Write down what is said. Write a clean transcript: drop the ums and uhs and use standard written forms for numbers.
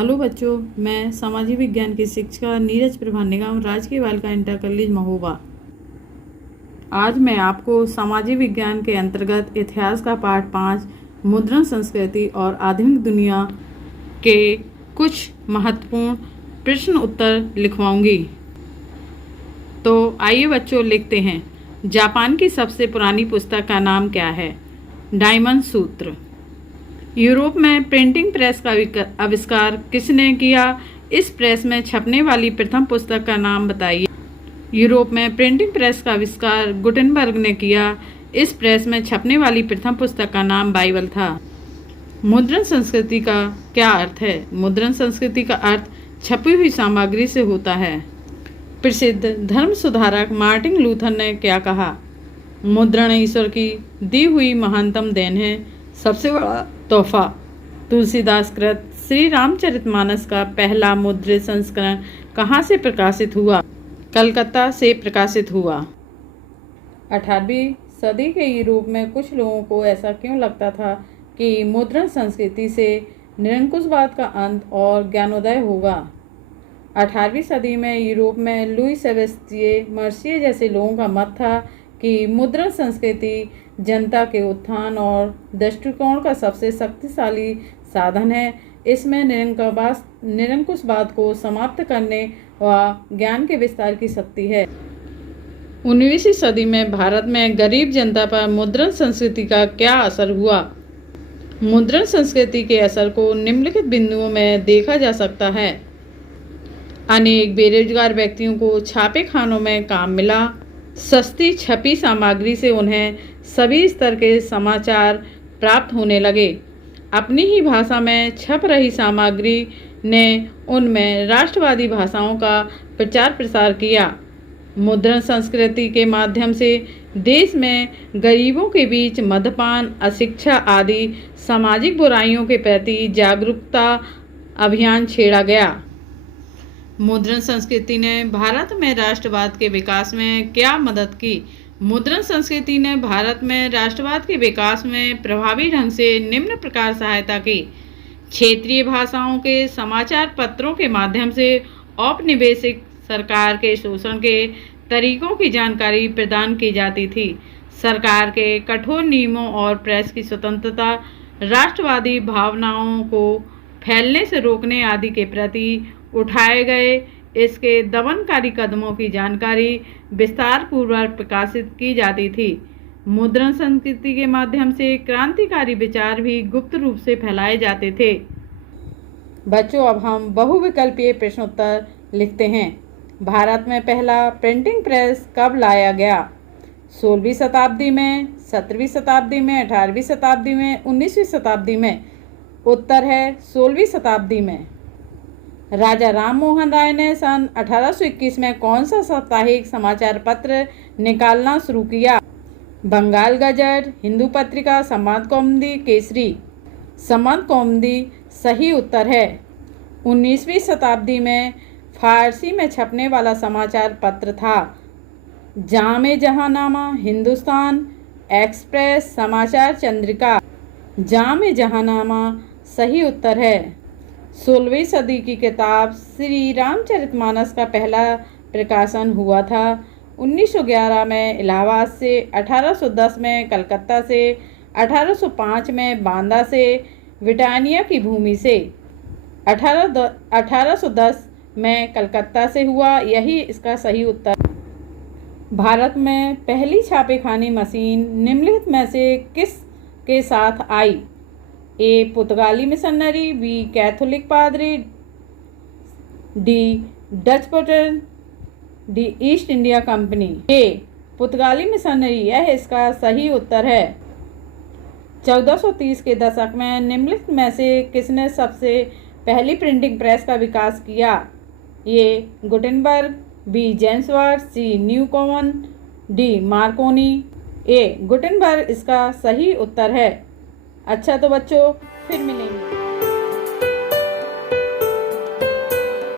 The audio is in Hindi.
हेलो बच्चों, मैं सामाजिक विज्ञान की शिक्षिका नीरज प्रभा निगम राजकीय बालिका इंटर कॉलेज महोबा। आज मैं आपको सामाजिक विज्ञान के अंतर्गत इतिहास का पाठ 5 मुद्रण संस्कृति और आधुनिक दुनिया के कुछ महत्वपूर्ण प्रश्न उत्तर लिखवाऊंगी। तो आइए बच्चों, लिखते हैं। जापान की सबसे पुरानी पुस्तक का नाम क्या है? डायमंड सूत्र। यूरोप में प्रिंटिंग प्रेस का आविष्कार किसने किया? इस प्रेस में छपने वाली प्रथम पुस्तक का नाम बताइए। यूरोप में प्रिंटिंग प्रेस का आविष्कार गुटेनबर्ग ने किया। इस प्रेस में छपने वाली प्रथम पुस्तक का नाम बाइबल था। मुद्रण संस्कृति का क्या अर्थ है? मुद्रण संस्कृति का अर्थ छपी हुई सामग्री से होता है। प्रसिद्ध धर्म सुधारक मार्टिन लूथर ने क्या कहा? मुद्रण ईश्वर की दी हुई महानतम देन है, सबसे बड़ा तोहफा। तुलसीदास कृत श्री रामचरितमानस का पहला मुद्रित संस्करण कहाँ से प्रकाशित हुआ? कलकत्ता से प्रकाशित हुआ। 18वीं सदी के यूरोप में कुछ लोगों को ऐसा क्यों लगता था कि मुद्रण संस्कृति से निरंकुशवाद का अंत और ज्ञानोदय होगा? 18वीं सदी में यूरोप में लुई सेबेस्टिये मर्सिये जैसे लोगों का मत था कि मुद्रण संस्कृति जनता के उत्थान और दृष्टिकोण का सबसे शक्तिशाली साधन है। इसमें निरंकुशवाद को समाप्त करने व ज्ञान के विस्तार की शक्ति है। 19वीं सदी में भारत में गरीब जनता पर मुद्रण संस्कृति का क्या असर हुआ? मुद्रण संस्कृति के असर को निम्नलिखित बिंदुओं में देखा जा सकता है। अनेक बेरोजगार व्यक्तियों को छापे खानों में काम मिला। सस्ती छपी सामग्री से उन्हें सभी स्तर के समाचार प्राप्त होने लगे। अपनी ही भाषा में छप रही सामग्री ने उनमें राष्ट्रवादी भाषाओं का प्रचार प्रसार किया। मुद्रण संस्कृति के माध्यम से देश में गरीबों के बीच मद्यपान, अशिक्षा आदि सामाजिक बुराइयों के प्रति जागरूकता अभियान छेड़ा गया। मुद्रण संस्कृति ने भारत में राष्ट्रवाद के विकास में क्या मदद की? मुद्रण संस्कृति ने भारत में राष्ट्रवाद के विकास में प्रभावी ढंग से निम्न प्रकार सहायता की। क्षेत्रीय भाषाओं के समाचार पत्रों के माध्यम से औपनिवेशिक सरकार के शोषण के तरीकों की जानकारी प्रदान की जाती थी। सरकार के कठोर नियमों और प्रेस की स्वतंत्रता राष्ट्रवादी भावनाओं को फैलने से रोकने आदि के प्रति उठाए गए इसके दमनकारी कदमों की जानकारी विस्तार पूर्वक प्रकाशित की जाती थी। मुद्रण संस्कृति के माध्यम से क्रांतिकारी विचार भी गुप्त रूप से फैलाए जाते थे। बच्चों, अब हम बहुविकल्पीय प्रश्नोत्तर लिखते हैं। भारत में पहला प्रिंटिंग प्रेस कब लाया गया? 16वीं शताब्दी में, 17वीं शताब्दी में, 18वीं शताब्दी में, 19वीं शताब्दी में? उत्तर है 16वीं शताब्दी में। राजा राम मोहन राय ने सन 1821 में कौन सा साप्ताहिक समाचार पत्र निकालना शुरू किया? बंगाल गजट, हिंदू पत्रिका, संवाद कौमुदी, केसरी? संवाद कौमुदी सही उत्तर है। 19वीं शताब्दी में फारसी में छपने वाला समाचार पत्र था जामे जहांनामा, हिंदुस्तान एक्सप्रेस, समाचार चंद्रिका। जामे जहांनामा सही उत्तर है। 16वीं सदी की किताब श्री रामचरितमानस का पहला प्रकाशन हुआ था 1911 में इलाहाबाद से, 1810 में कलकत्ता से, 1805 में बांदा से, ब्रिटानिया की भूमि से। 1810 में कलकत्ता से हुआ, यही इसका सही उत्तर। भारत में पहली छापेखानी मशीन निम्नलिखित में से किस के साथ आई? ए पुर्तगाली मिशनरी, बी कैथोलिक पादरी, D Dutch porter, D East India Company. A पुर्तगाली मिशनरी, यह इसका सही उत्तर है। 1430 के दशक में निम्नलिखित में से किसने सबसे पहली प्रिंटिंग प्रेस का विकास किया? ए गुटेनबर्ग, बी जेम्स वाट, सी न्यूकोमन, डी मार्कोनी। ए गुटेनबर्ग इसका सही उत्तर है। अच्छा तो बच्चों, फिर मिलेंगे।